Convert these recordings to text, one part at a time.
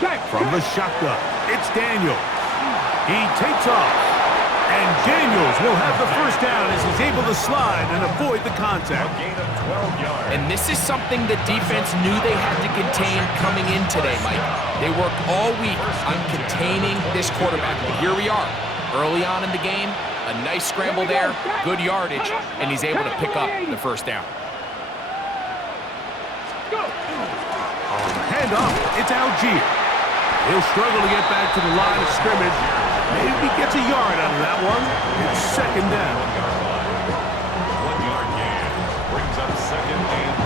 From the shotgun, it's Daniels. He takes off. And Daniels will have the first down as he's able to slide and avoid the contact. And this is something the defense knew they had to contain coming in today, Mike. They worked all week on containing this quarterback. But here we are, early on in the game, a nice scramble there, good yardage, and he's able to pick up the first down. On the handoff, it's Algier. He'll struggle to get back to the line of scrimmage. Maybe gets a yard out of that one. It's second down. 1 yard gain. Brings up second and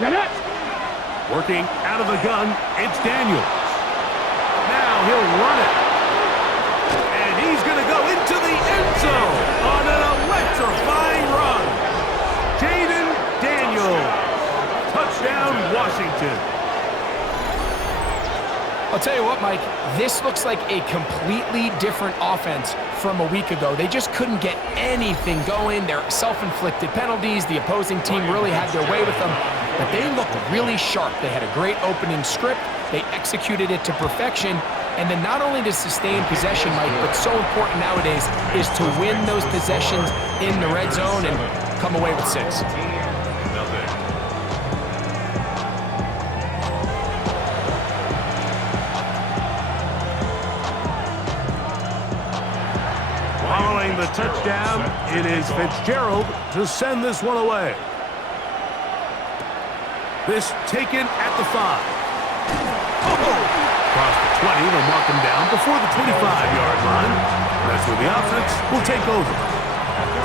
9. Working out of the gun, it's Daniels. Now he'll run it. And he's going to go into the end zone on an electrifying run. Jaden Daniels. Touchdown, Washington. I'll tell you what, Mike, this looks like a completely different offense from a week ago. They just couldn't get anything going. Their self-inflicted penalties, the opposing team really had their way with them, but they looked really sharp. They had a great opening script. They executed it to perfection. And then not only to sustain possession, Mike, but so important nowadays is to win those possessions in the red zone and come away with 6. Following the touchdown, it is Fitzgerald to send this one away. This taken at the 5. Across the 20, they'll mark him down before the 25-yard line. That's where the offense will take over.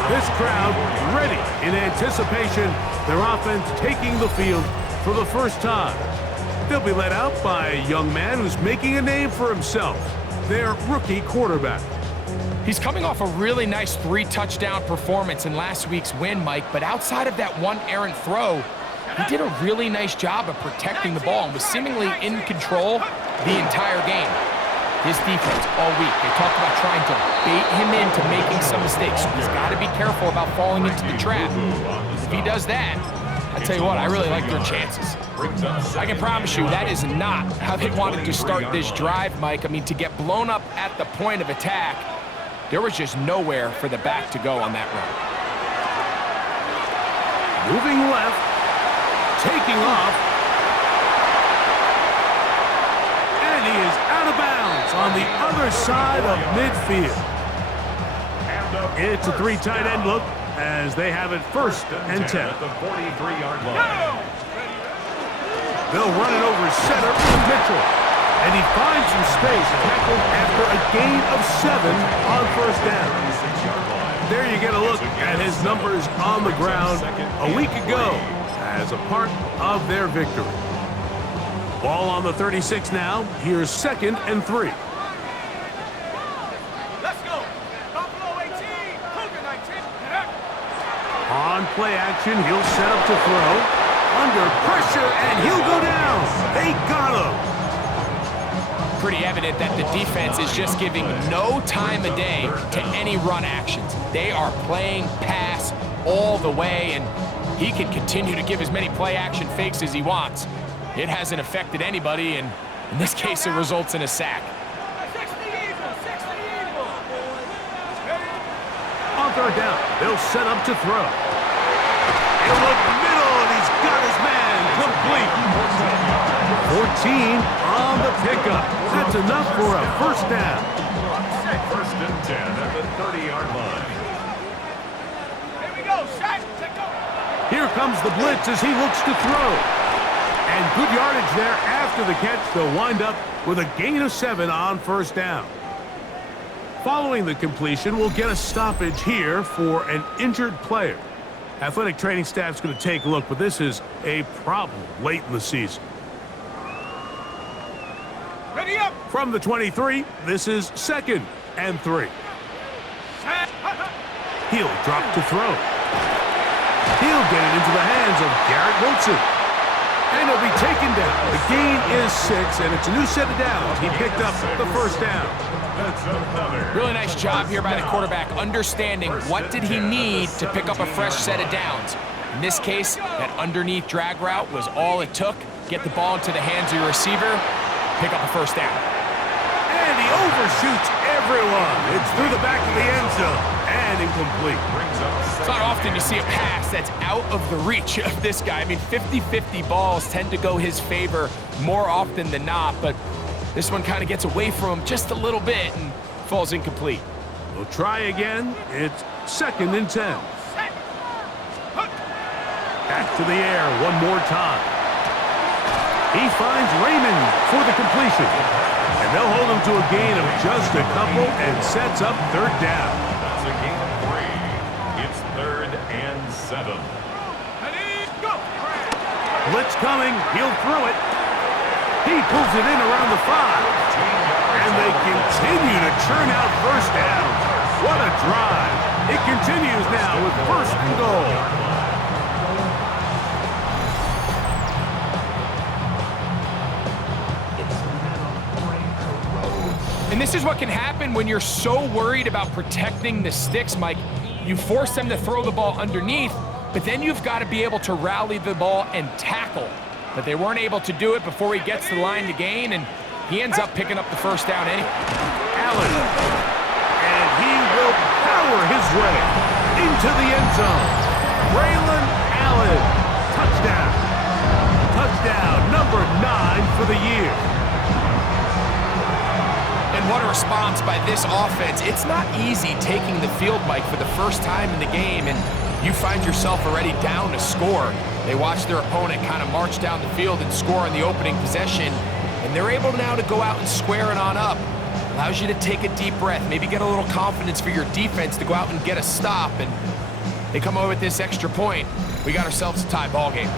This crowd ready in anticipation, their offense taking the field for the first time. They'll be led out by a young man who's making a name for himself, their rookie quarterback. He's coming off a really nice 3-touchdown performance in last week's win, Mike, but outside of that one errant throw, he did a really nice job of protecting the ball and was seemingly in control the entire game. His defense all week, they talked about trying to bait him into making some mistakes. So he's got to be careful about falling into the trap. If he does that, I tell you what, I really like their chances. I can promise you that is not how they wanted to start this drive, Mike. I mean, to get blown up at the point of attack, there was just nowhere for the back to go on that run. Moving left, taking off, and he is out of bounds on the other side of midfield. It's a 3 tight end look as they have it first and 10. at the 43-yard line. They'll run it over center with Mitchell, and he finds some space tackled after a gain of 7 on first down. There you get a look at his numbers on the ground a week ago as a part of their victory. Ball on the 36 now. Here's second and 3. Let's go. Buffalo 18, Cougar 19. On play action, he'll set up to throw. Under pressure, and he'll go down. They got him. Pretty evident that the defense is just giving no time of day to any run actions. They are playing pass all the way, and he can continue to give as many play-action fakes as he wants. It hasn't affected anybody, and in this case, it results in a sack. 60 Eagle. On third down, they'll set up to throw. He'll look middle, and he's got his man complete. 14 on the pickup. That's enough for a first down. First and 10 at the 30-yard line. Here we go. Shot. Check go. Here comes the blitz as he looks to throw. And good yardage there after the catch. They'll wind up with a gain of 7 on first down. Following the completion, we'll get a stoppage here for an injured player. Athletic training staff's going to take a look, but this is a problem late in the season. Ready up. From the 23, this is second and 3. He'll drop to throw. He'll get it into the hands of Garrett Wilson. And he'll be taken down. The gain is 6, and it's a new set of downs. He picked up the first down. nice job here by the quarterback, understanding what did he need to pick up a fresh set of downs. In this case, that underneath drag route was all it took. Get the ball into the hands of your receiver, pick up a first down. And he overshoots everyone. It's through the back of the end zone and incomplete. It's not often you see a pass that's out of the reach of this guy. I mean, 50-50 balls tend to go his favor more often than not, but this one kind of gets away from him just a little bit and falls incomplete. We'll try again. It's 2nd and 10. Back to the air one more time. He finds Raymond for the completion. And they'll hold him to a gain of just a couple and sets up 3rd down. That's a gain of 3. It's 3rd and 7. Blitz coming. He'll throw it. He pulls it in around the 5. And they continue to churn out first downs. What a drive. It continues now with 1st and goal. And this is what can happen when you're so worried about protecting the sticks, Mike. You force them to throw the ball underneath, but then you've got to be able to rally the ball and tackle. But they weren't able to do it before he gets to the line to gain, and he ends up picking up the first down anyway. Allen. And he will power his way into the end zone. Braylon Allen. Touchdown. Touchdown number 9 for the year. And what a response by this offense. It's not easy taking the field, Mike, for the first time in the game, and you find yourself already down to score. They watch their opponent kind of march down the field and score in the opening possession, and they're able now to go out and square it on up. Allows you to take a deep breath, maybe get a little confidence for your defense to go out and get a stop, and they come away with this extra point. We got ourselves a tie ball game.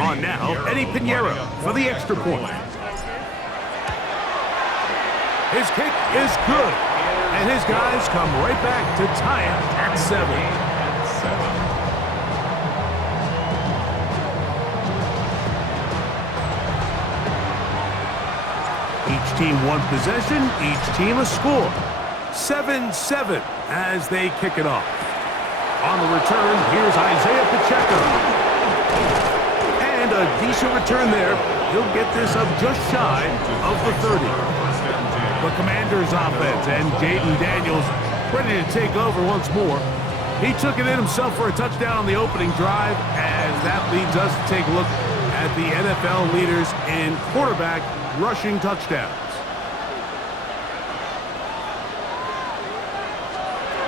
On now, Eddie Pinheiro for the extra point. His kick is good, and his guys come right back to tie it at 7. Each team one possession, each team a score. 7-7 as they kick it off. On the return, here's Isaiah Pacheco. And a decent return there. He'll get this up just shy of the 30. The Commanders offense and Jaden Daniels ready to take over once more. He took it in himself for a touchdown on the opening drive, as that leads us to take a look at the NFL leaders in quarterback rushing touchdowns.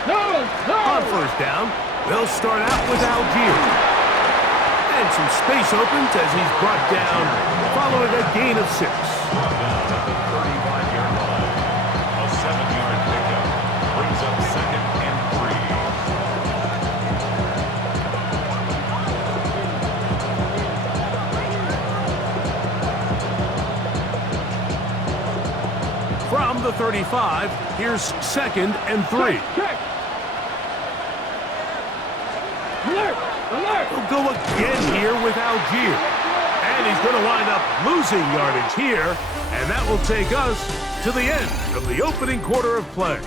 On first down, they'll start out with Algier. And some space opens as he's brought down following a gain of 6. At the 35-yard line. A 7-yard pickup brings up 2nd and 3. From the 35, here's 2nd and 3. He'll go again here with Algier. And he's going to wind up losing yardage here. And that will take us to the end of the opening quarter of play.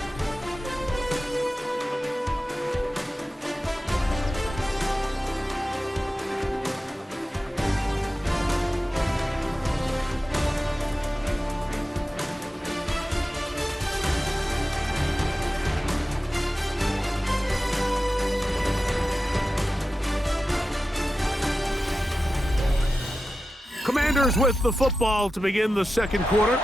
Commanders with the football to begin the second quarter.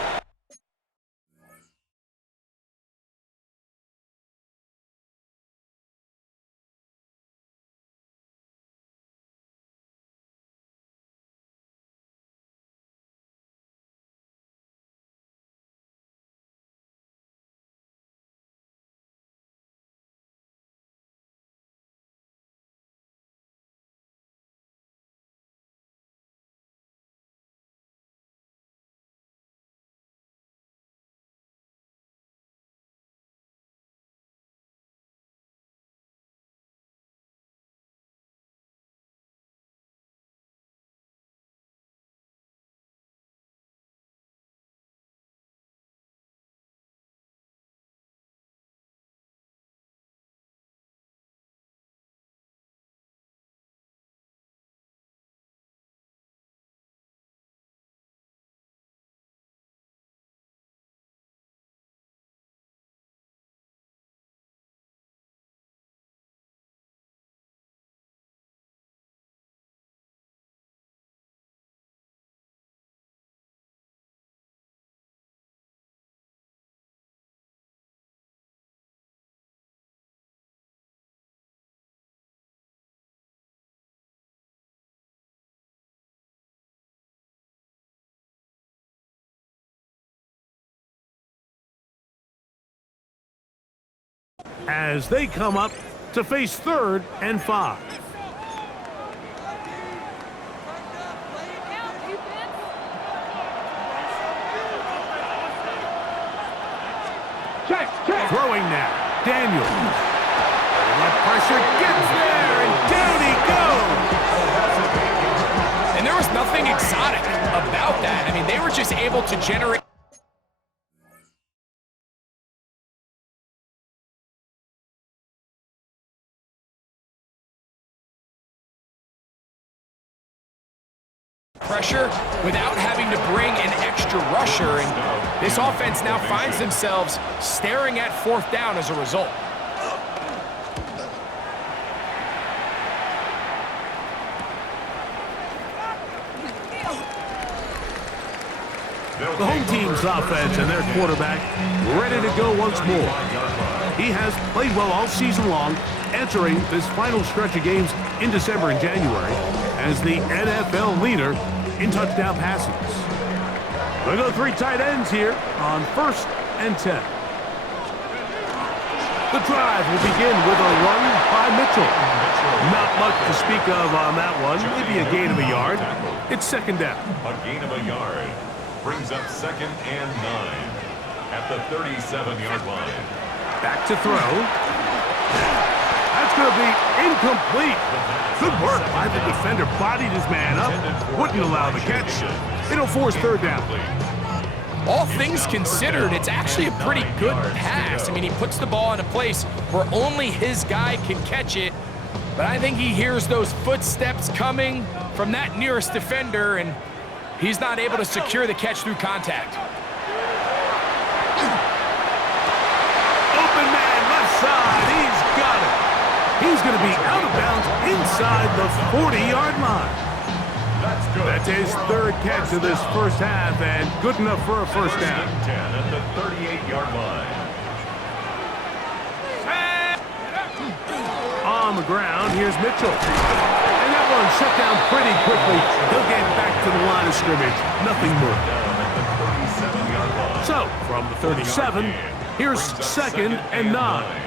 as they come up to face 3rd and 5. Throwing now, Daniels. The pressure gets there, and down he goes. And there was nothing exotic about that. I mean, they were just able to generate pressure without having to bring an extra rusher, and this offense now finds themselves staring at 4th down as a result. The home team's offense and their quarterback ready to go once more. He has played well all season long, entering this final stretch of games in December and January as the NFL leader in touchdown passes. They go 3 tight ends here on 1st and 10. The drive will begin with a run by Mitchell. Not much to speak of on that one, maybe a gain of a yard. It's 2nd down. A gain of a yard brings up 2nd and 9 at the 37-yard line. Back to throw. That's going to be incomplete. Good work by the defender. Bodied his man up. Wouldn't allow the catch. It'll force 3rd down. All things considered, it's actually a pretty good pass. I mean, he puts the ball in a place where only his guy can catch it. But I think he hears those footsteps coming from that nearest defender, and he's not able to secure the catch through contact. Open man, left side. He's got it. He's going to be out of bounds inside the 40-yard line. That's his 3rd catch of this first half, and good enough for a 1st down. 10 at the 38-yard line. On the ground, here's Mitchell. And that one shut down pretty quickly. He'll get back to the line of scrimmage. Nothing more. So, from the 37, here's 2nd and 9.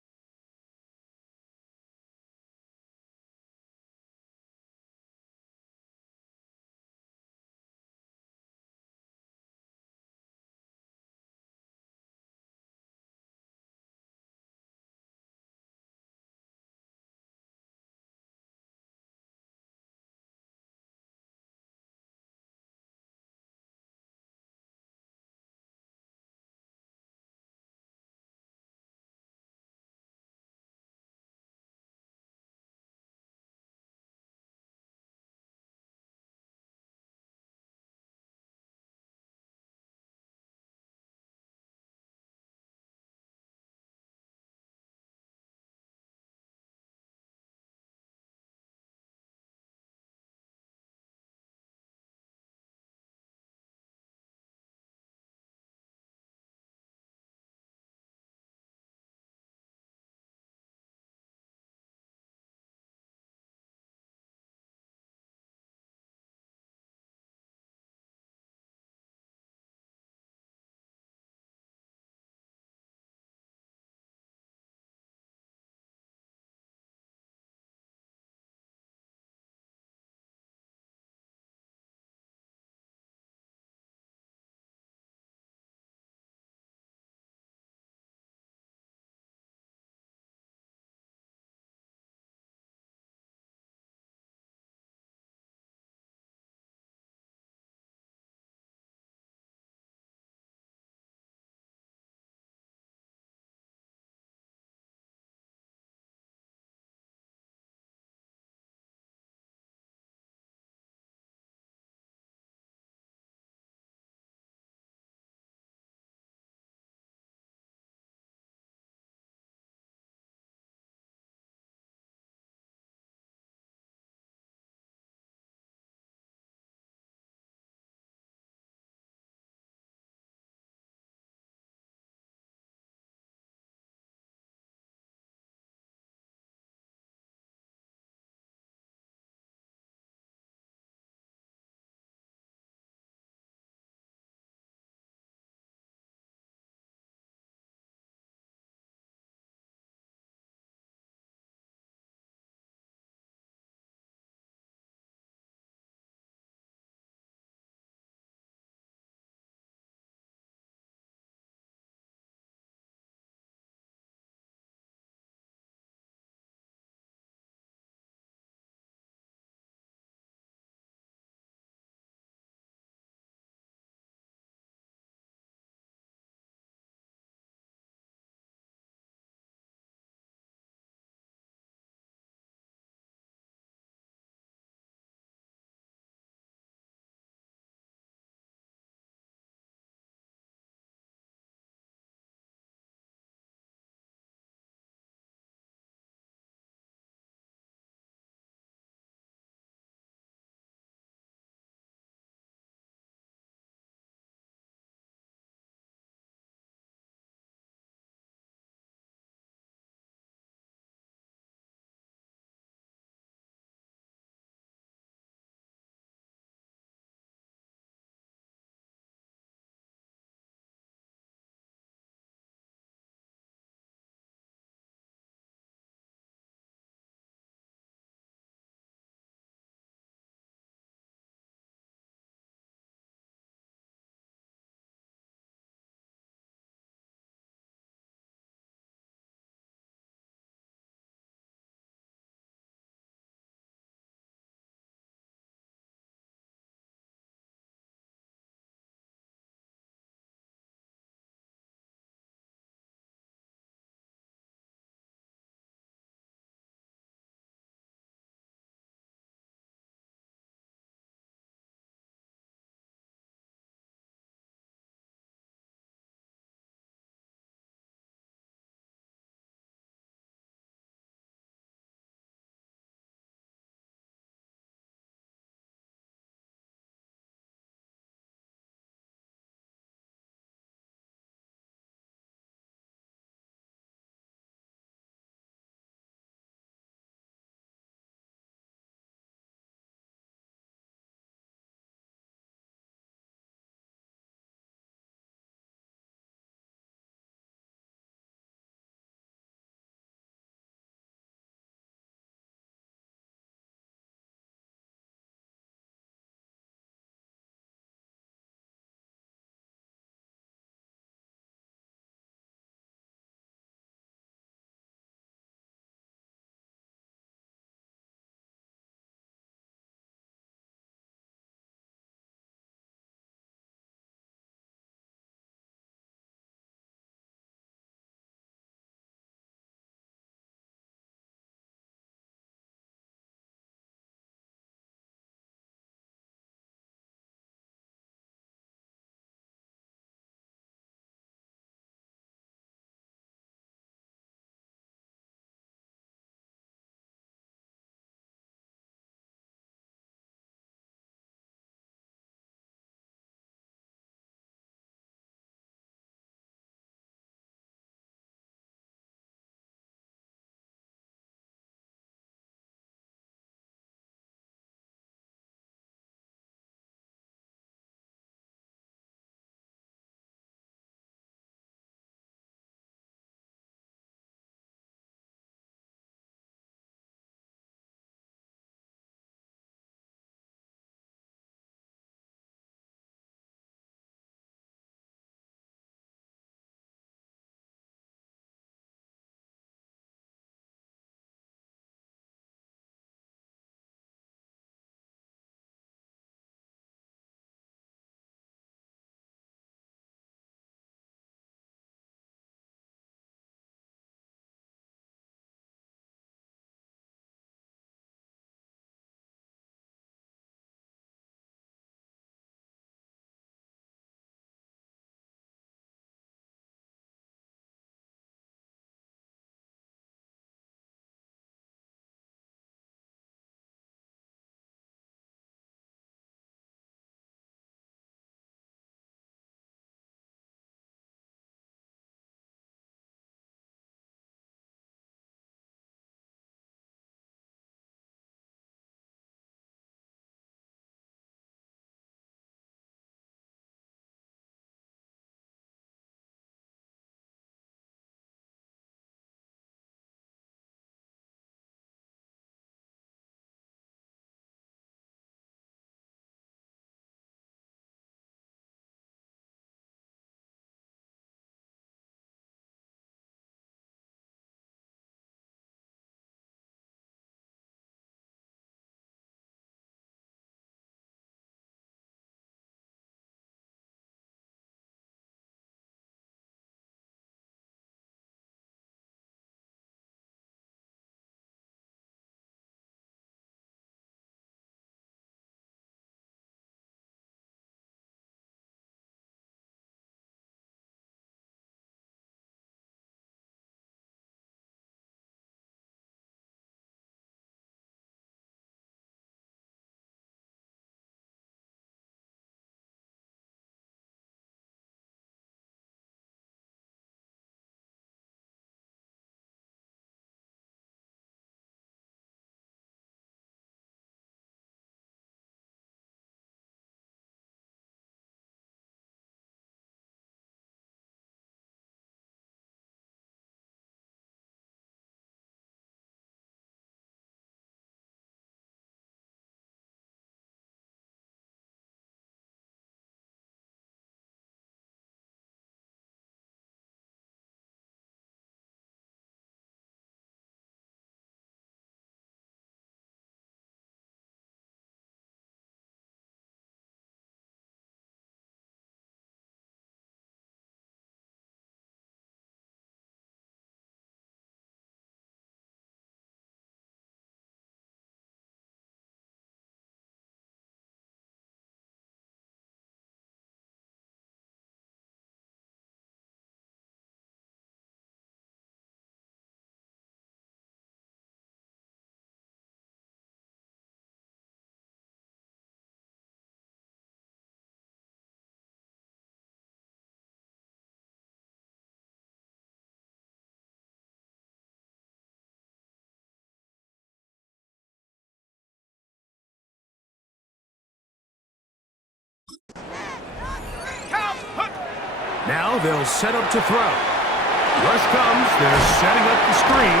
Now they'll set up to throw. Rush comes. They're setting up the screen.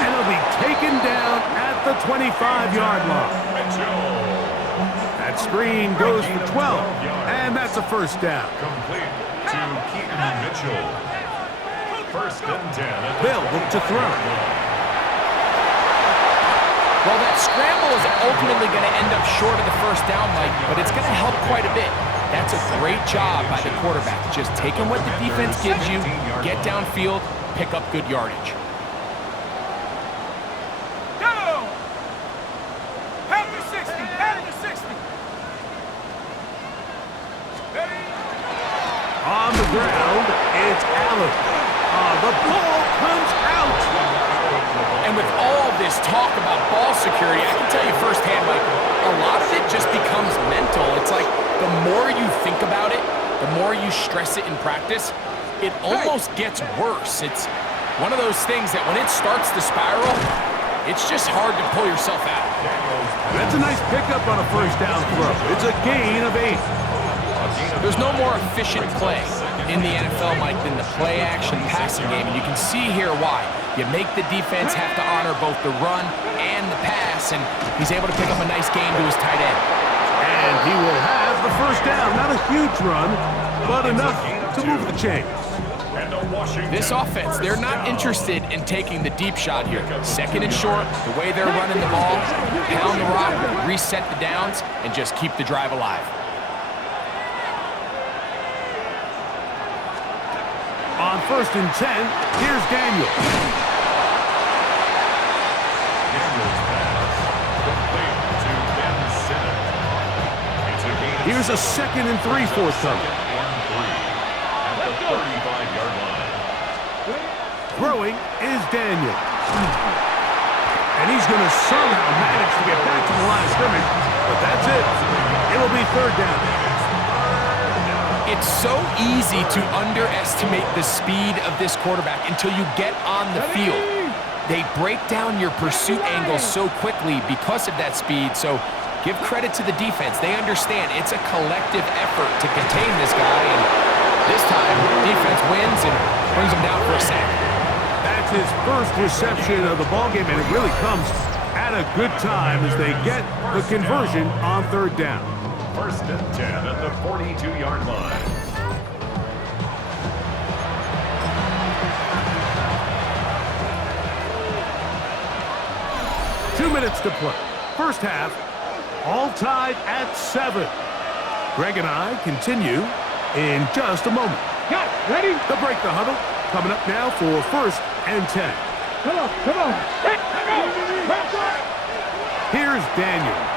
And it'll be taken down at the 25-yard line. That screen goes for 12. And that's a first down. Complete to Keaton Mitchell. First and 10. They'll look to throw. Well, that scramble is ultimately going to end up short of the first down, Mike, but it's going to help quite a bit. That's a great job by the quarterback. Just taking what the defense gives you, get downfield, pick up good yardage. Go! Pound to 60, pound to 60. Ready? On the ground, it's Allen. The ball comes out. And with all this talk about ball security, I can tell you firsthand, Mike, a lot of it just becomes mental. It's like the more you think about it, the more you stress it in practice, it almost gets worse. It's one of those things that when it starts to spiral, it's just hard to pull yourself out. That's a nice pickup on a first down throw. It's a gain of 8. There's no more efficient play in the NFL, Mike, than the play-action passing game, and you can see here why. You make the defense have to honor both the run and the pass, and he's able to pick up a nice gain to his tight end. And he will have the first down. Not a huge run, but enough to move the chains. This offense, they're not interested in taking the deep shot here. Second and short, the way they're running the ball, pound the rock, reset the downs, and just keep the drive alive. On first and 10, here's Daniel. Here's a 2nd and 3 forthcoming. Throwing is Daniel. And he's going to somehow manage to get back to the line of scrimmage. But that's it. It'll be third down. It's so easy to underestimate the speed of this quarterback until you get on the field. They break down your pursuit angles so quickly because of that speed, so give credit to the defense. They understand it's a collective effort to contain this guy, and this time, defense wins and brings him down for a sack. That's his first reception of the ballgame, and it really comes at a good time as they get the conversion on third down. First and 10 at the 42-yard line. Two minutes to play. First half, all tied at 7. Greg and I continue in just a moment. Got it. Ready? The break the huddle. Coming up now for first and 10. Come on, come on. Here's Daniels.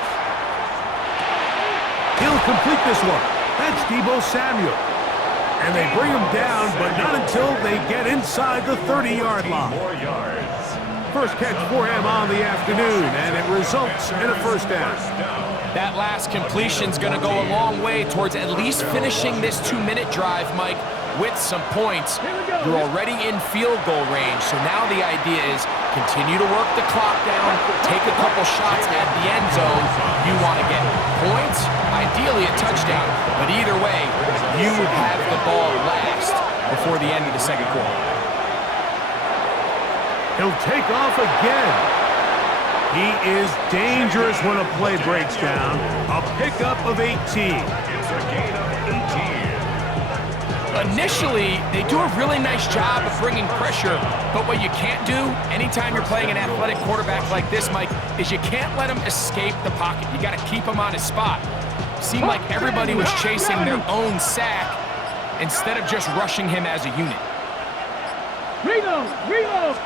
He'll complete this one. That's Deebo Samuel. And they bring him down, but not until they get inside the 30-yard line. More yards. First catch for him on the afternoon, and it results in a first down. That last completion's going to go a long way towards at least finishing this 2-minute drive, Mike, with some points. You're already in field goal range, so now the idea is continue to work the clock down, take a couple shots at the end zone. You want to get points, ideally a touchdown, but either way, you have the ball last before the end of the second quarter. He'll take off again. He is dangerous when a play breaks down. A pickup of 18. It's a gain of 18. Initially, they do a really nice job of bringing pressure, but what you can't do anytime you're playing an athletic quarterback like this, Mike, is you can't let him escape the pocket. You got to keep him on his spot. Seemed like everybody was chasing their own sack instead of just rushing him as a unit. Reload, reload.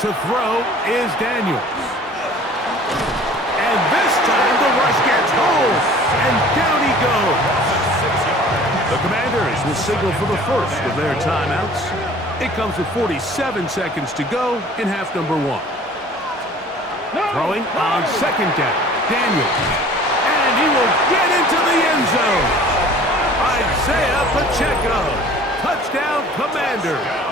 To throw is Daniels. And this time the rush gets home. And down he goes. The Commanders will signal for the first of their timeouts. It comes with 47 seconds to go in half number 1. Throwing on second down. Daniels. And he will get into the end zone. Isaiah Pacheco. Touchdown, Commanders.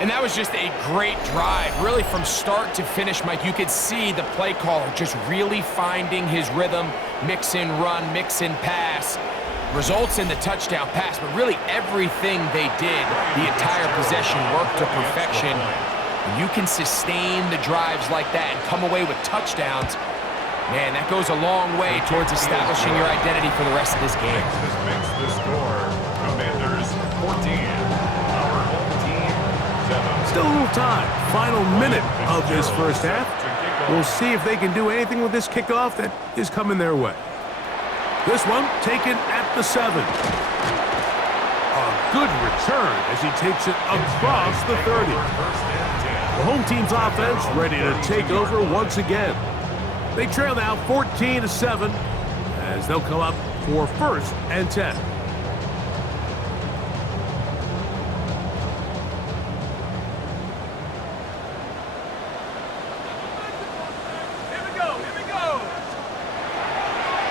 And that was just a great drive. Really from start to finish, Mike, you could see the play caller just really finding his rhythm, Mix in run, mix in pass. Results in the touchdown pass, but really everything they did, the entire possession worked to perfection. When you can sustain the drives like that and come away with touchdowns, man, that goes a long way towards establishing your identity for the rest of this game. This makes the score. Commanders 14. Our home team 7. Still a little time. Final minute of this first half. We'll see if they can do anything with this kickoff that is coming their way. This one taken at the 7. A good return as he takes it across the 30. The home team's offense ready to take over once again. They trail now 14-7 as they'll come up for 1st and 10.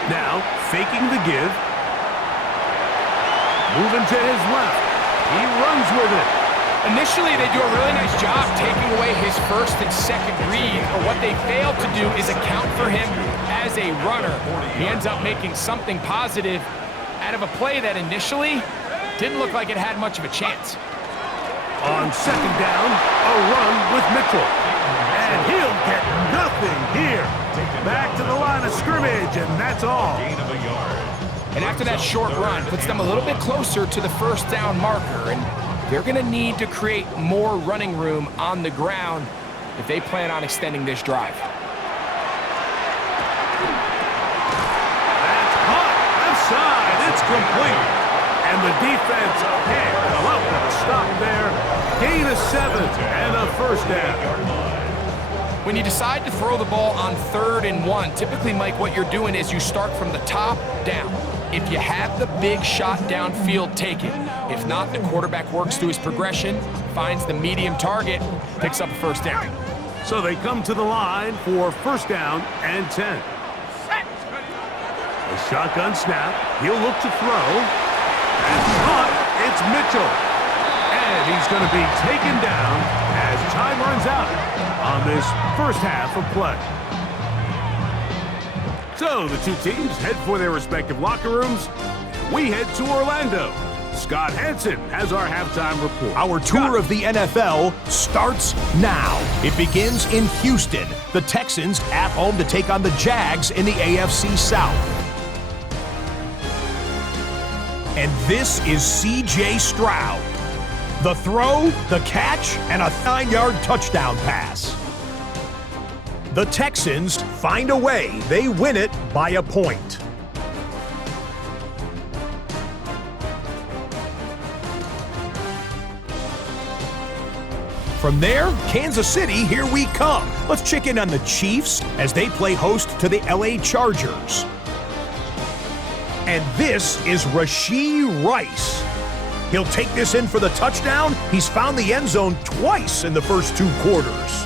Now, faking the give. Moving to his left. He runs with it. Initially, they do a really nice job taking away his first and second read, but what they fail to do is account for him as a runner. He ends up making something positive out of a play that initially didn't look like it had much of a chance. On 2nd down, a run with Mitchell. And he'll get nothing here. Back to the line of scrimmage, and that's all. Gain of a yard. And after that short run, puts them a little bit closer to the 1st down marker, and they're going to need to create more running room on the ground if they plan on extending this drive. That's caught. Left side. It's complete. And the defense can't come up with a stop there. Gain of 7 and a 1st down. When you decide to throw the ball on 3rd and 1, typically, Mike, what you're doing is you start from the top down. If you have the big shot downfield, take it. If not, the quarterback works through his progression, finds the medium target, picks up a 1st down. So they come to the line for 1st down and 10. A shotgun snap. He'll look to throw. And caught. It's Mitchell. And he's going to be taken down as time runs out on this first half of play. So the two teams head for their respective locker rooms. We head to Orlando. Scott Hansen has our halftime report. Our tour of the NFL starts now. It begins in Houston. The Texans at home to take on the Jags in the AFC South. And this is C.J. Stroud. The throw, the catch, and a 9-yard touchdown pass. The Texans find a way. They win it by a point. From there, Kansas City, here we come. Let's check in on the Chiefs as they play host to the LA Chargers. And this is Rashee Rice. He'll take this in for the touchdown. He's found the end zone twice in the first 2 quarters.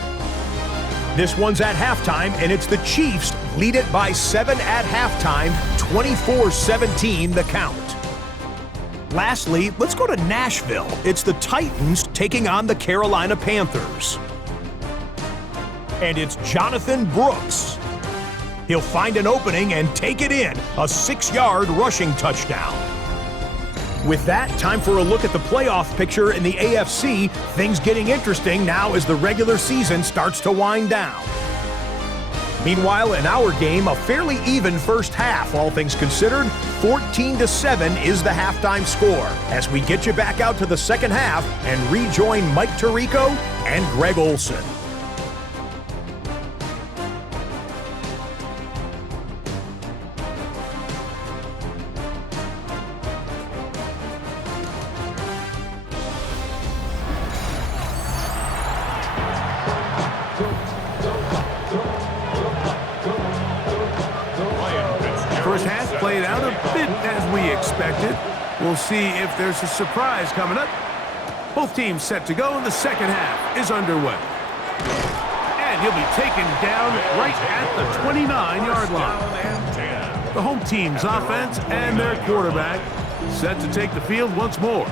This one's at halftime, and it's the Chiefs lead it by 7 at halftime, 24-17 the count. Lastly, let's go to Nashville. It's the Titans taking on the Carolina Panthers. And it's Jonathan Brooks. He'll find an opening and take it in, a 6-yard rushing touchdown. With that, time for a look at the playoff picture in the AFC. Things getting interesting now as the regular season starts to wind down. Meanwhile, in our game, a fairly even first half, all things considered. 14-7 is the halftime score as we get you back out to the second half and rejoin Mike Tirico and Greg Olson. First half played out a bit as we expected. We'll see if there's a surprise coming up. Both teams set to go, and the second half is underway. And he'll be taken down right at the 29-yard line. The home team's offense and their quarterback set to take the field once more.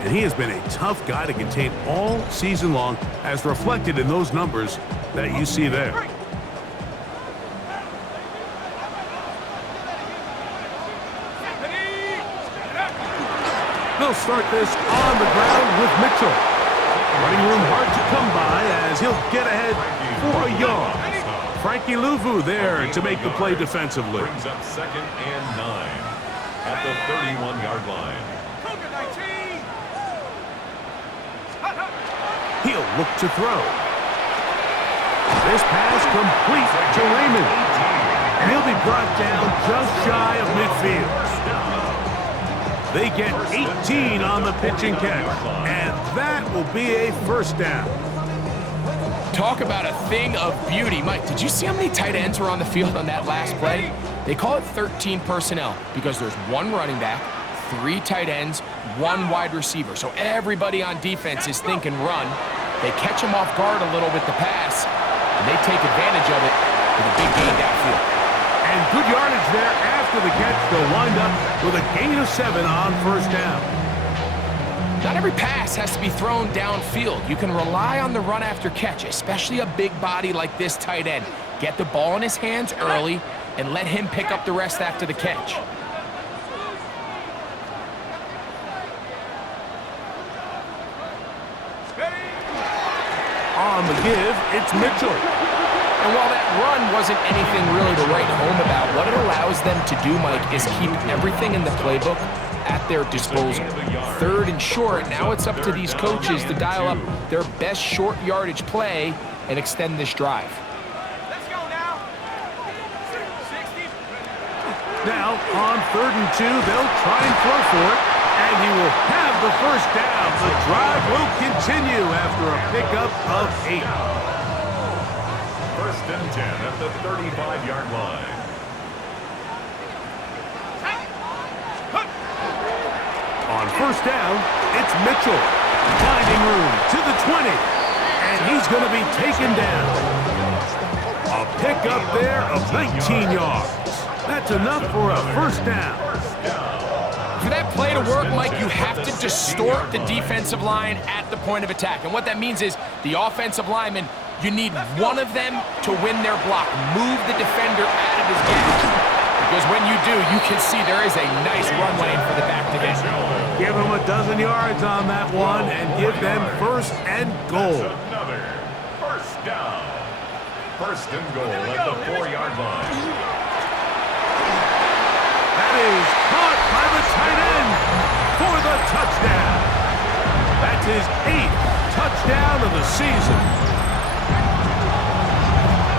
And he has been a tough guy to contain all season long, as reflected in those numbers that you see there. They'll start this on the ground with Mitchell. Running room hard to come by as he'll get ahead for a yard. Frankie Louvu there to make the play defensively. Brings up 2nd and 9 at the 31-yard line. He'll look to throw. This pass complete to Raymond. And he'll be brought down just shy of midfield. They get 18 on the pitch and catch. And that will be a first down. Talk about a thing of beauty. Mike, did you see how many tight ends were on the field on that last play? They call it 13 personnel because there's one running back, 3 tight ends, 1 wide receiver. So everybody on defense is thinking run. They catch him off guard a little with the pass, and they take advantage of it with a big gain downfield. And good yardage there after the catch. They'll wind up with a gain of 7 on first down. Not every pass has to be thrown downfield. You can rely on the run after catch, especially a big body like this tight end. Get the ball in his hands early and let him pick up the rest after the catch. On the give, it's Mitchell. And while that run wasn't anything really to write home about, what it allows them to do, Mike, is keep everything in the playbook at their disposal. 3rd and short, now it's up to these coaches to dial up their best short yardage play and extend this drive. Let's go now. 60. Now, on 3rd and 2, they'll try and throw for it, and he will have the first down. The drive will continue after a pickup of 8. 1st and 10 at the 35-yard line. On first down, it's Mitchell. Finding room to the 20, and he's going to be taken down. A pickup there of 19 yards. That's enough for a first down. For that play to work, Mike, you have to distort the defensive line at the point of attack. And what that means is the offensive lineman, you need one of them to win their block. Move the defender out of his gap. Because when you do, you can see there is a nice run lane for the back to get. Give them a dozen yards on that one and give them 1st and goal. Another first down. 1st and goal at the 4-yard line. That is caught by the tight end for the touchdown. That's his 8th touchdown of the season.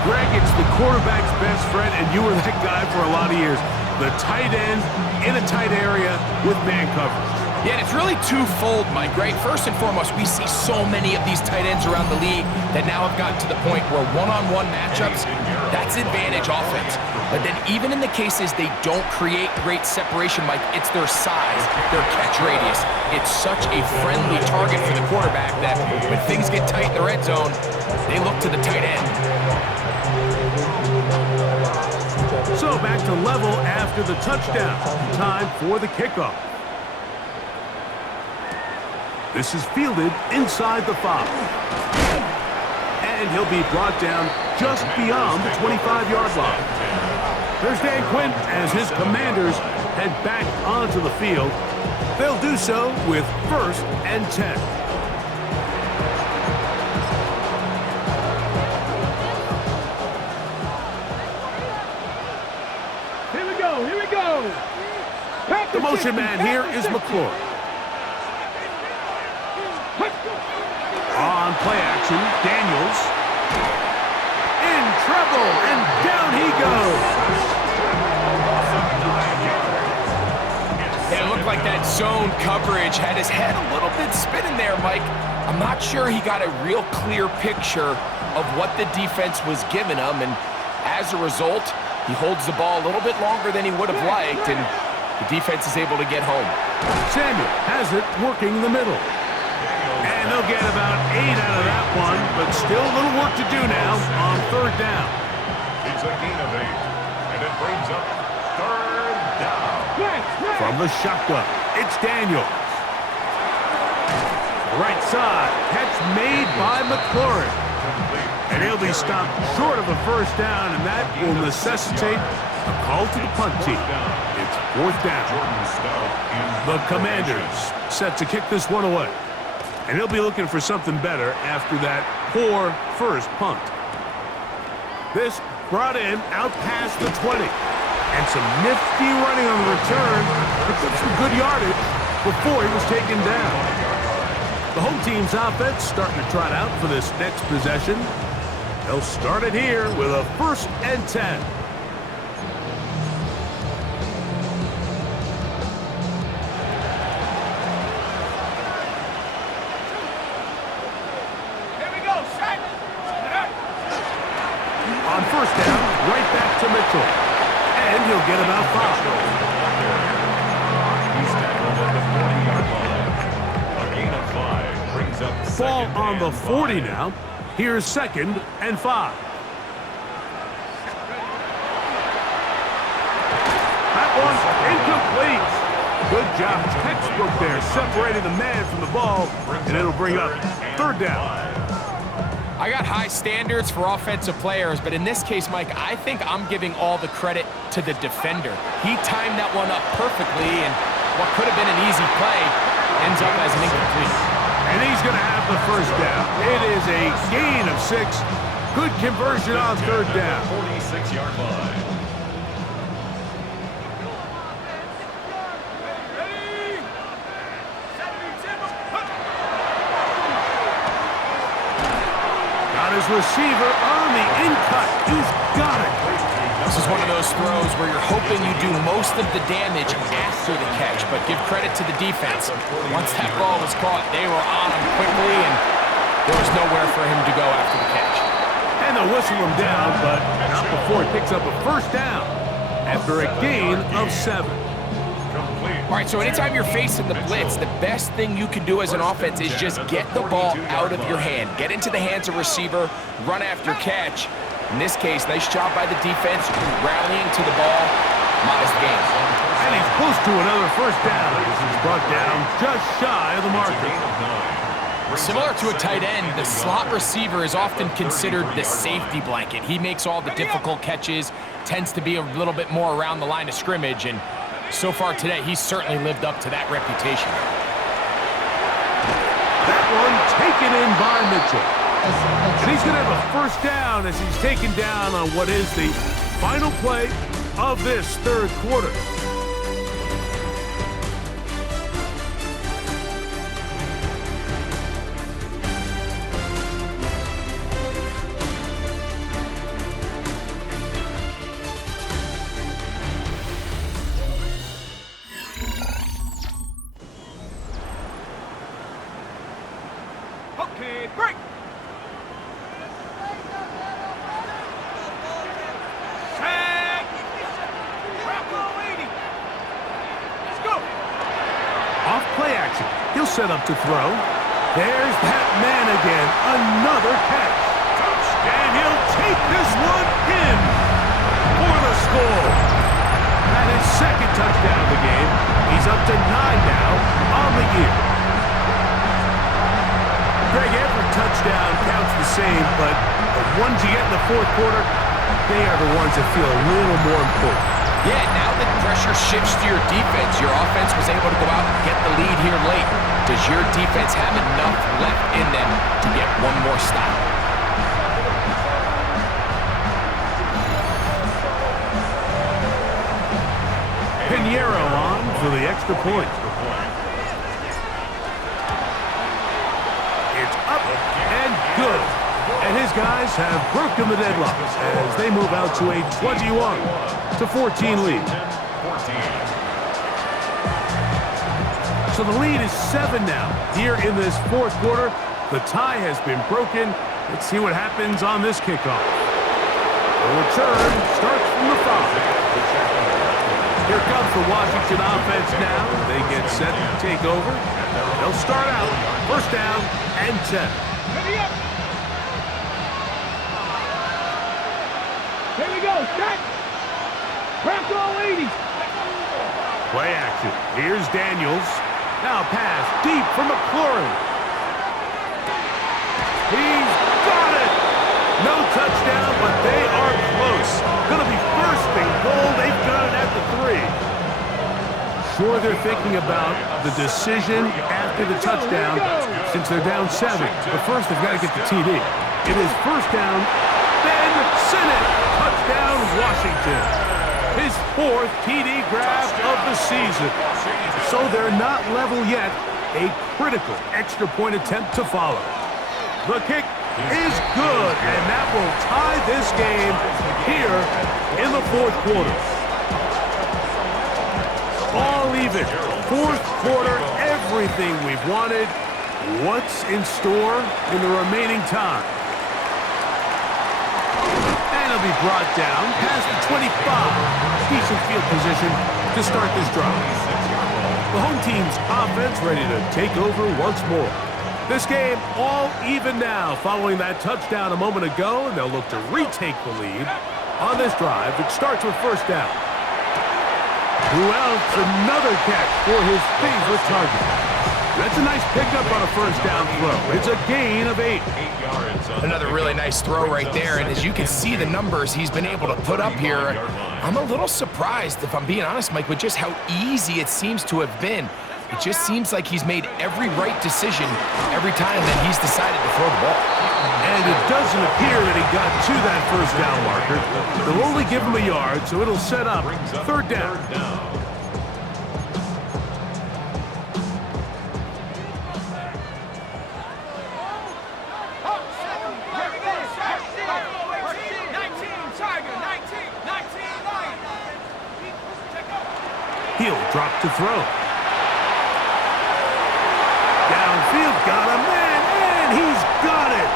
Greg, it's the quarterback's best friend, and you were that guy for a lot of years. The tight end in a tight area with man coverage. Yeah, and it's really twofold, Mike, right? First and foremost, we see so many of these tight ends around the league that now have gotten to the point where one-on-one matchups, that's advantage offense. But then even in the cases they don't create great separation, Mike, it's their size, their catch radius. It's such a friendly target for the quarterback that when things get tight in the red zone, they look to the tight end. So back to level after the touchdown. Time for the kickoff. This is fielded inside the 5. And he'll be brought down just beyond the 25-yard line. There's Dan Quinn as his commanders head back onto the field. They'll do so with 1st and 10. Here we go. The motion man here is McClure. On play action, Daniels. In trouble, and down he goes. It looked like that zone coverage had his head a little bit spinning there, Mike. I'm not sure he got a real clear picture of what the defense was giving him, and as a result, he holds the ball a little bit longer than he would have liked, and the defense is able to get home. Samuel has it working the middle. And they'll get about 8 out of that one, but still a little work to do now on 3rd down. It's a gain of 8, and it brings up 3rd down. From the shotgun, it's Daniels. Right side, catch made by McLaurin. And he'll be stopped short of a first down, and that will necessitate a call to the punt team. It's Fourth down. The Commanders set to kick this one away. And he'll be looking for something better after that poor first punt. This brought in out past the 20. And some nifty running on the return. Picked up some good yardage before he was taken down. The home team's offense starting to trot out for this next possession. They'll start it here with a 1st and 10. On 1st down, right back to Mitchell. And he'll get about 5. He's tackled at the 40-yard line. A gain of 5 brings up Ball second on the and 40 5. now. Here's 2nd and 5. That one incomplete. Good job, textbook there, separating the man from the ball, and it'll bring up 3rd down. I got high standards for offensive players, but in this case, Mike, I think I'm giving all the credit to the defender. He timed that one up perfectly, and what could have been an easy play ends up as an incomplete. And he's going to have the 1st down. It is a gain of 6. Good conversion on 3rd down. 46-yard line. His receiver on the in-cut. He's got it. This is one of those throws where you're hoping you do most of the damage after the catch, but give credit to the defense. Once that ball was caught, they were on him quickly, and there was nowhere for him to go after the catch. And they'll whistle him down, but not before he picks up a 1st down after a gain of 7. All right, so anytime you're facing the blitz, the best thing you can do as an offense is just get the ball out of your hand. Get into the hands of receiver, run after catch. In this case, nice job by the defense, rallying to the ball, modest gain. And he's close to another 1st down as he's brought down just shy of the marker. Similar to a tight end, the slot receiver is often considered the safety blanket. He makes all the difficult catches, tends to be a little bit more around the line of scrimmage, and so far today, he's certainly lived up to that reputation. That one taken in by Mitchell. And he's going to have a 1st down as he's taken down on what is the final play of this 3rd quarter. Okay, break. Sack. Bravo 80. Let's go. Off play action. He'll set up to throw. There's that man again. Another catch. And he'll take this one in for the score. That is 2nd touchdown of the game. He's up to 9 now on the year. Greg, every touchdown counts the same, but the ones you get in the 4th quarter, they are the ones that feel a little more important. Yeah, now that pressure shifts to your defense, your offense was able to go out and get the lead here late. Does your defense have enough left in them to get one more stop? Pinheiro on for the extra point. It's up and good. And his guys have broken the deadlock as they move out to a 21-14 lead. So the lead is 7 now here in this 4th quarter. The tie has been broken. Let's see what happens on this kickoff. The return starts from the 5. Here comes the Washington offense now. They get set to take over. They'll start out 1st down and 10. Ready up. Here we go. Set. Bravo 80. Play action. Here's Daniels. Now pass deep for McLaurin. He's got it. No touchdown, but they are close. Going to be 1st and goal. They've got it at the 3. sure they're thinking about the decision after the touchdown since they're down 7. But first, they've got to get the TD. It is first down, then Sinnott. Touchdown, Washington. His 4th TD grab of the season. So they're not level yet. A critical extra point attempt to follow. The kick is good, and that will tie this game here in the 4th quarter. All even. 4th quarter, everything we've wanted. What's in store in the remaining time? And it'll be brought down past the 25. Decent field position to start this drive. The home team's offense ready to take over once more. This game all even now following that touchdown a moment ago, and they'll look to retake the lead on this drive. It starts with first down. Who else? Another catch for his favorite target. That's a nice pickup on a first down throw. It's a gain of 8. Another really nice throw right there, and as you can see the numbers he's been able to put up here, I'm a little surprised, if I'm being honest, Mike, with just how easy it seems to have been. It just seems like he's made every right decision every time that he's decided to throw the ball. And it doesn't appear that he got to that first down marker. They'll only give him a yard, so it'll set up third down. He'll drop to throw. Downfield, got a man, and he's got it.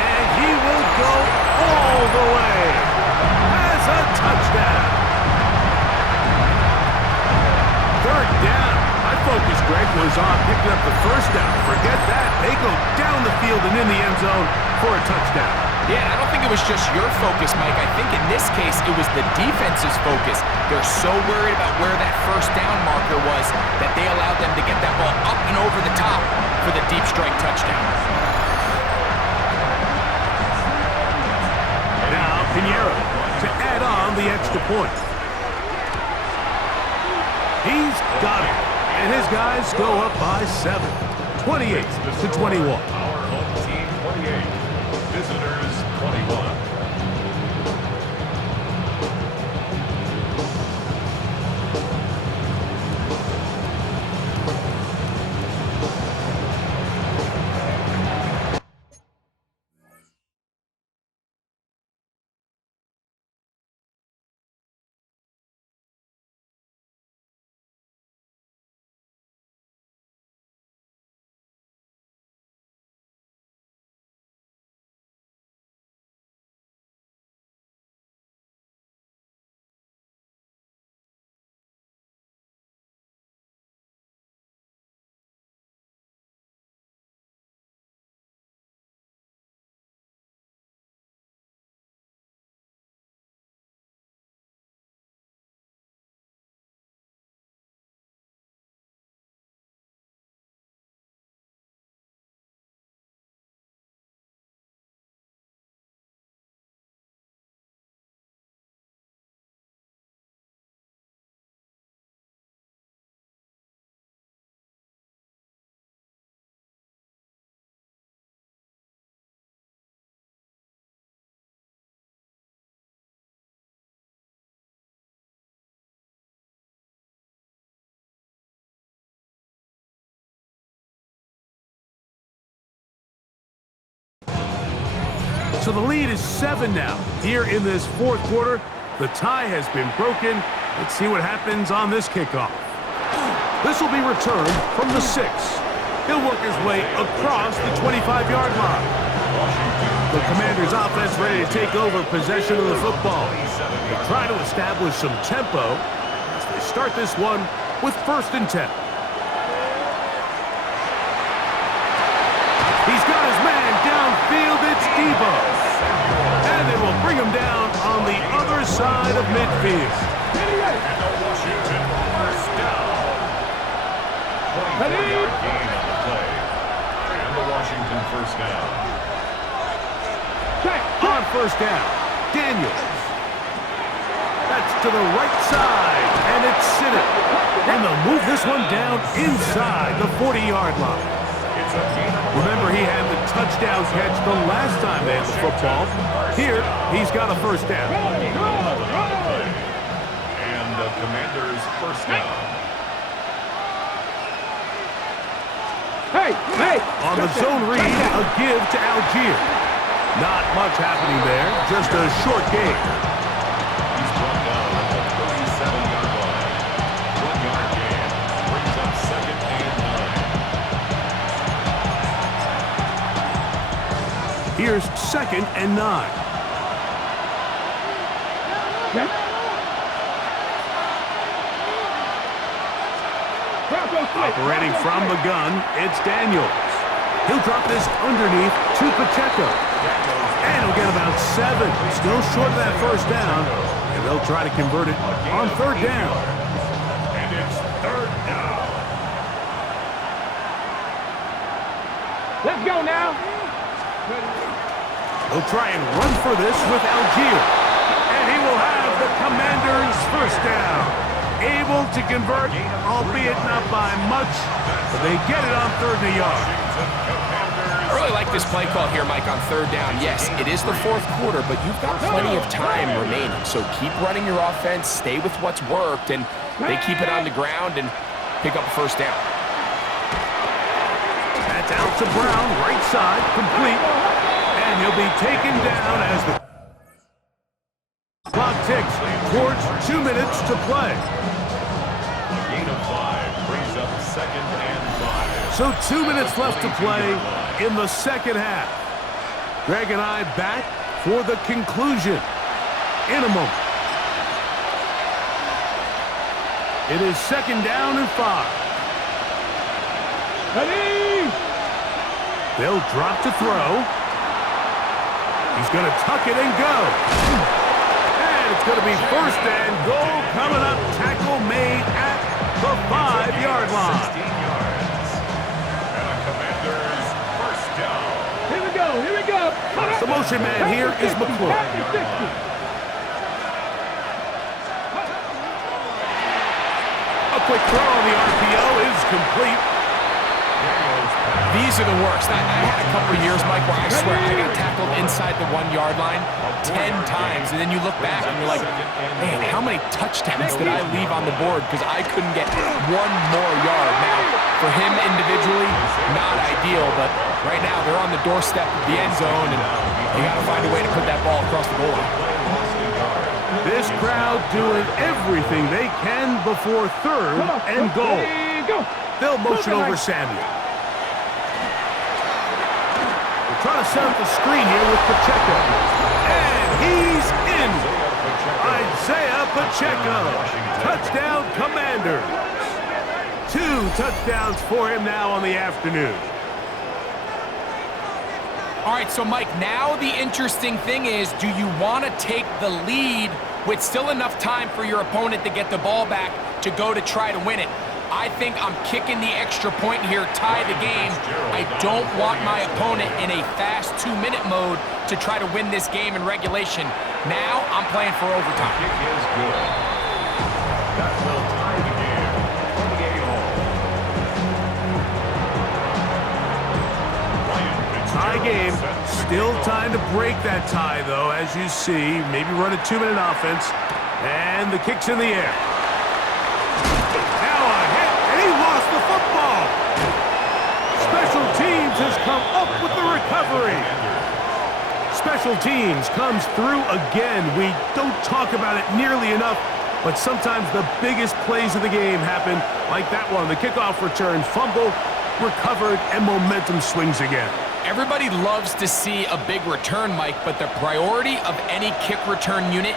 And he will go all the way. Has a touchdown. Third down. My focus, Greg, was on picking up the first down. Forget that. They go down the field and in the end zone for a touchdown. Yeah, I don't think it was just your focus, Mike. I think in this case, it was the defense's focus. They're so worried about where that first down marker was that they allowed them to get that ball up and over the top for the deep strike touchdown. Now, Pinheiro to add on the extra point. He's got it. And his guys go up by 7. 28-21. Our home team 28. Visitors 21. So the lead is 7 now. Here in this 4th quarter, the tie has been broken. Let's see what happens on this kickoff. This will be returned from the 6. He'll work his way across the 25-yard line. The Commanders' offense ready to take over possession of the football. They try to establish some tempo as they start this one with first and 10. He's got his man downfield. It's Debo. And they will bring him down on the other side of midfield. And the Washington first down. 20-yard gain on the play. And the Washington first down. On first down, Daniels. That's to the right side, and it's Sinnott. And they'll move this one down inside the 40-yard line. Remember, he had the touchdown catch the last time they had the football. Here, he's got a first down. And the Commanders' first down. Hey! On the zone read, a give to Algier. Not much happening there, just a short game. He's brought down at the 37-yard line. 1-yard gain brings up second and 9. Here's second and 9. Operating from the gun, it's Daniels. He'll drop this underneath to Pacheco. And he'll get about 7. Still short of that first down. And they'll try to convert it on third down. And it's third down. Let's go now. He'll try and run for this with Algier. And he will have the Commanders' first down. Able to convert, albeit not by much, but they get it on third and a yard. I really like this play call here, Mike, on third down. Yes, it is the fourth quarter, but you've got plenty of time remaining. So keep running your offense, stay with what's worked, and they keep it on the ground and pick up a first down. That's out to Brown, right side, complete. And he'll be taken down as the clock ticks towards 2 minutes to play. A gain of 5 brings up second and 5. So 2 minutes left to play in the second half. Greg and I back for the conclusion in a moment. It is second down and 5. Ready? They'll drop to throw. He's going to tuck it and go. And it's going to be first and goal coming up. Tackle made at the 5-yard line. 16 yards. And a Commanders' first down. Here we go. The motion man here is McClure. A quick throw on the RPO is complete. These are the worst. I had a couple of years, Mike, where I swear I got tackled inside the 1-yard line 10 times, and then you look back and you're like, man, how many touchdowns did I leave on the board because I couldn't get one more yard? Now, for him individually, not ideal, but right now they're on the doorstep of the end zone, and you got to find a way to put that ball across the goal line. This crowd doing everything they can before third and goal. They'll motion over Samuel. Trying to set up the screen here with Pacheco. And he's in. Isaiah Pacheco. Touchdown, Commanders. 2 touchdowns for him now on the afternoon. All right, so Mike, now the interesting thing is, do you want to take the lead with still enough time for your opponent to get the ball back to go to try to win it? I think I'm kicking the extra point here, tie the game. I don't want my opponent in a fast 2-minute mode to try to win this game in regulation. Now I'm playing for overtime. Kick is good. That will tie the game. 28 all. Tie game. Still time to break that tie, though, as you see. Maybe run a 2-minute offense. And the kick's in the air. He lost the football. Special teams has come up with the recovery. Special teams comes through again. We don't talk about it nearly enough, but sometimes the biggest plays of the game happen like that one. The kickoff return, fumble, recovered, and momentum swings again. Everybody loves to see a big return, Mike, but the priority of any kick return unit,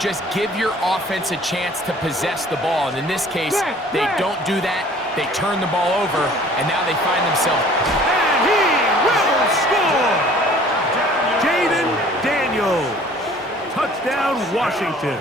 just give your offense a chance to possess the ball. And in this case, they don't do that. They turn the ball over, and now they find themselves. And he will score! Jaden Daniels. Touchdown, Washington.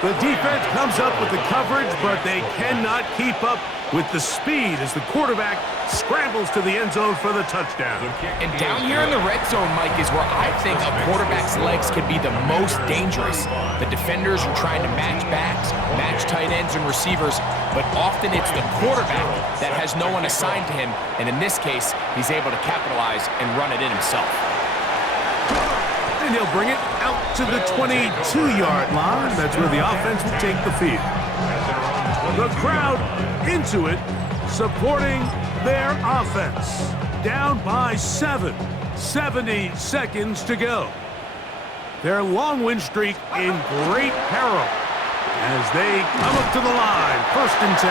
The defense comes up with the coverage, but they cannot keep up with the speed as the quarterback scrambles to the end zone for the touchdown. And down here in the red zone, Mike, is where I think a quarterback's legs can be the most dangerous. The defenders are trying to match backs, match tight ends and receivers, but often it's the quarterback that has no one assigned to him, and in this case, he's able to capitalize and run it in himself. And he'll bring it out to the 22-yard line. That's where the offense will take the field. The crowd into it, supporting their offense. Down by 7. 70 seconds to go. Their long win streak in great peril as they come up to the line. 1st and 10.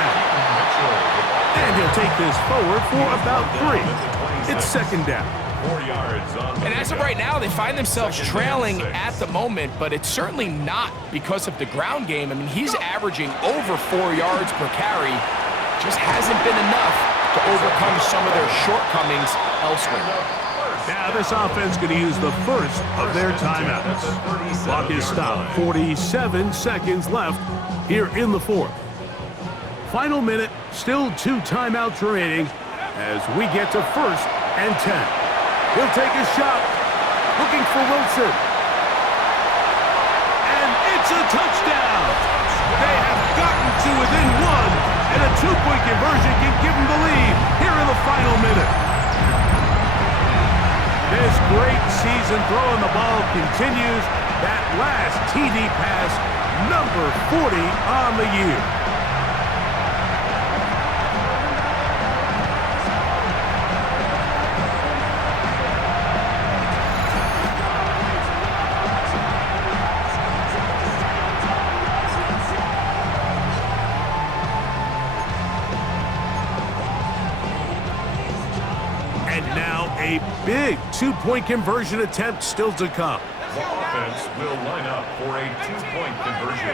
And he'll take this forward for about 3. It's 2nd down. 4 yards on the And as of right now, they find themselves trailing at the moment, but it's certainly not because of the ground game. I mean, he's averaging over 4 yards per carry. Just hasn't been enough to overcome some of their shortcomings elsewhere. Now this offense going to use the first of their timeouts. Clock is stopped. 47 seconds left here in the 4th. Final minute, still 2 timeouts remaining as we get to 1st and 10. He'll take a shot, looking for Wilson. And it's a touchdown. They have gotten to within 1, and a 2-point conversion can give them the lead here in the final minute. This great season throwing the ball continues. That last TD pass, number 40 on the year. A big 2-point conversion attempt still to come. The offense will line up for a 2-point conversion.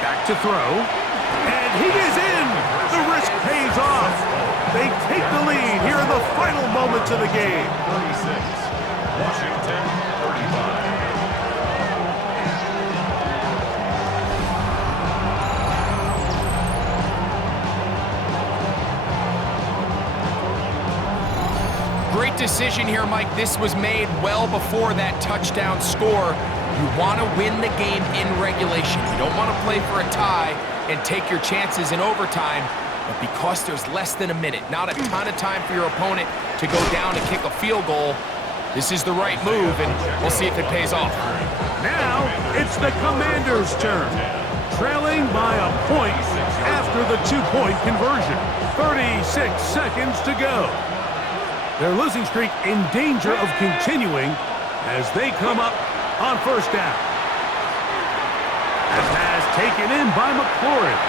Back to throw. And he is in. The risk pays off. They take the lead here in the final moments of the game. 36. Washington 35. Great decision here, Mike. This was made well before that touchdown score. You want to win the game in regulation. You don't want to play for a tie and take your chances in overtime. But because there's less than a minute, not a ton of time for your opponent to go down and kick a field goal, this is the right move, and we'll see if it pays off. Now it's the Commanders' turn. Trailing by a point after the 2-point conversion. 36 seconds to go. Their losing streak in danger of continuing as they come up on 1st down. That pass taken in by McLaurin.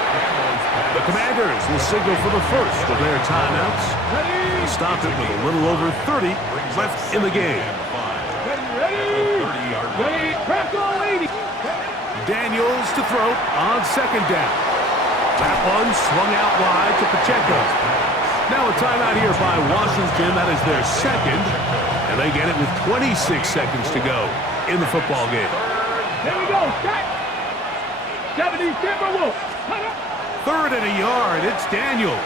The Commanders will signal for the first of their timeouts. They'll stop it with a little over 30 left in the game. Daniels to throw on 2nd down. That one swung out wide to Pacheco. Now a timeout here by Washington. That is their 2nd, and they get it with 26 seconds to go in the football game. There we go. 70 Timberwolves. 3rd and a yard. It's Daniels.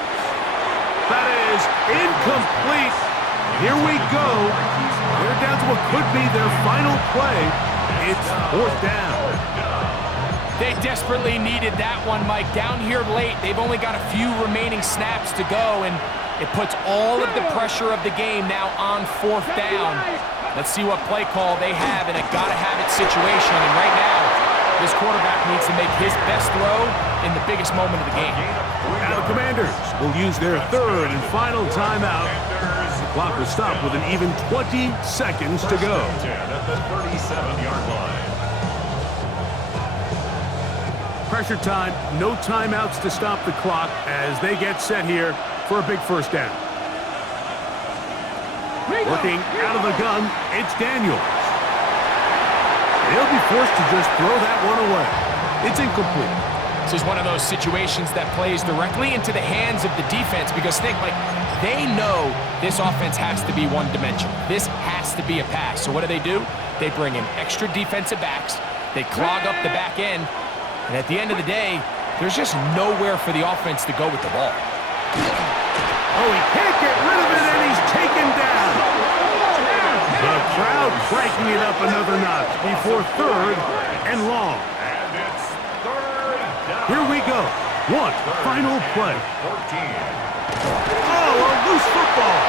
That is incomplete. Here we go. They're down to what could be their final play. It's 4th down. They desperately needed that one, Mike. Down here late, they've only got a few remaining snaps to go, and it puts all of the pressure of the game now on 4th down. Let's see what play call they have in a gotta-have-it situation. And right now, this quarterback needs to make his best throw in the biggest moment of the game. Now the Commanders will use their 3rd and final timeout. The clock will stop with an even 20 seconds to go. At the 37-yard line. Pressure time, no timeouts to stop the clock as they get set here for a big 1st down. Working out of the gun, it's Daniels. He'll be forced to just throw that one away. It's incomplete. This is one of those situations that plays directly into the hands of the defense because think, like, they know this offense has to be one-dimensional. This has to be a pass. So what do? They bring in extra defensive backs. They clog up the back end, and at the end of the day, there's just nowhere for the offense to go with the ball. Oh, he can't get rid of it, and he's taken down. The crowd cranking it up another notch before third and long. And it's third down. Here we go. One final play. 14. Oh, a loose football.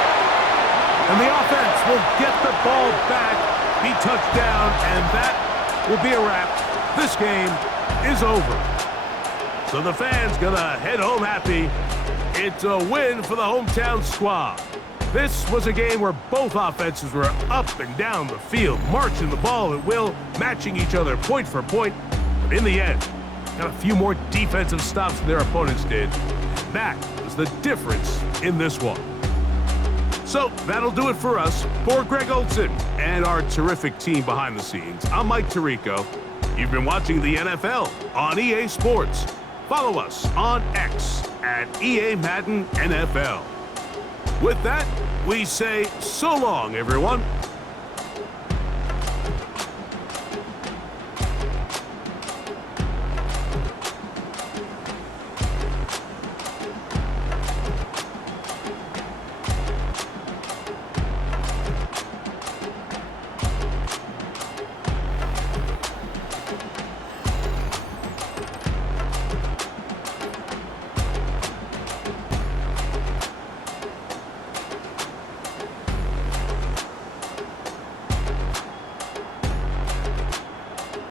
And the offense will get the ball back, be touchdown, and that will be a wrap. This game is over. So the fans gonna head home happy. It's a win for the hometown squad. This was a game where both offenses were up and down the field, marching the ball at will, matching each other point for point. But in the end, got a few more defensive stops than their opponents did. That was the difference in this one. So that'll do it for us. For Greg Olson and our terrific team behind the scenes, I'm Mike Tirico. You've been watching the NFL on EA Sports. Follow us on X at EA Madden NFL. With that, we say so long, everyone.